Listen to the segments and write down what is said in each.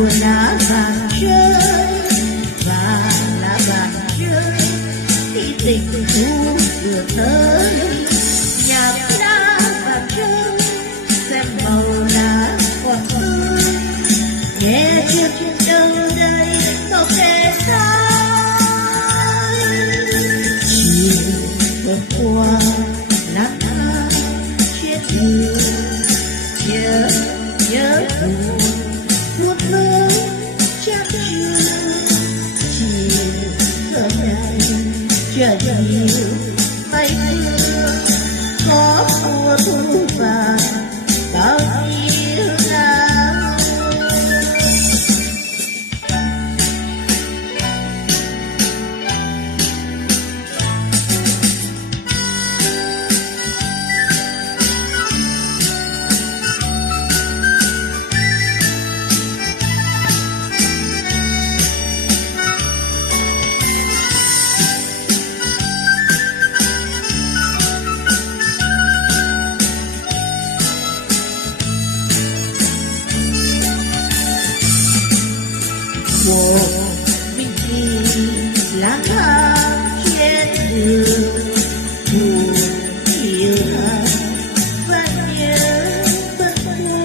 mùa lá vàng rơi và lá vàng rơi khi tình thu vừa tới. Nhạc lá vàng rơi xem màu lá còn tươi, nghe chiếc đâu đây có kẻ sai. Chiều hôm qua lá thơ chết yêu, nhớ buồn một nơi chắc chưa. Chiều hôm nay trời nhiều mây mưa, có mùa thu vàng bao nhiêu nào. Một mình đi lang thang trên đường, buồn yêu và nhớ bất buồn,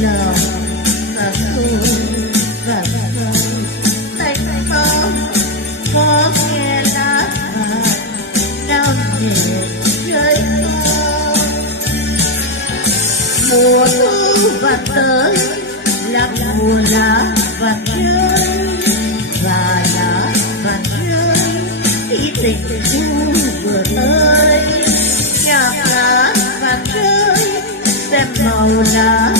lòng và tôi và tôi thành bóng có nghe lá vàng đau nhẹ rơi to. Mùa thu vàng tới là mùa lá vàng rơi và lá vàng rơi khi tình thu vừa tới. Nhạc lá vàng rơi xem màu lá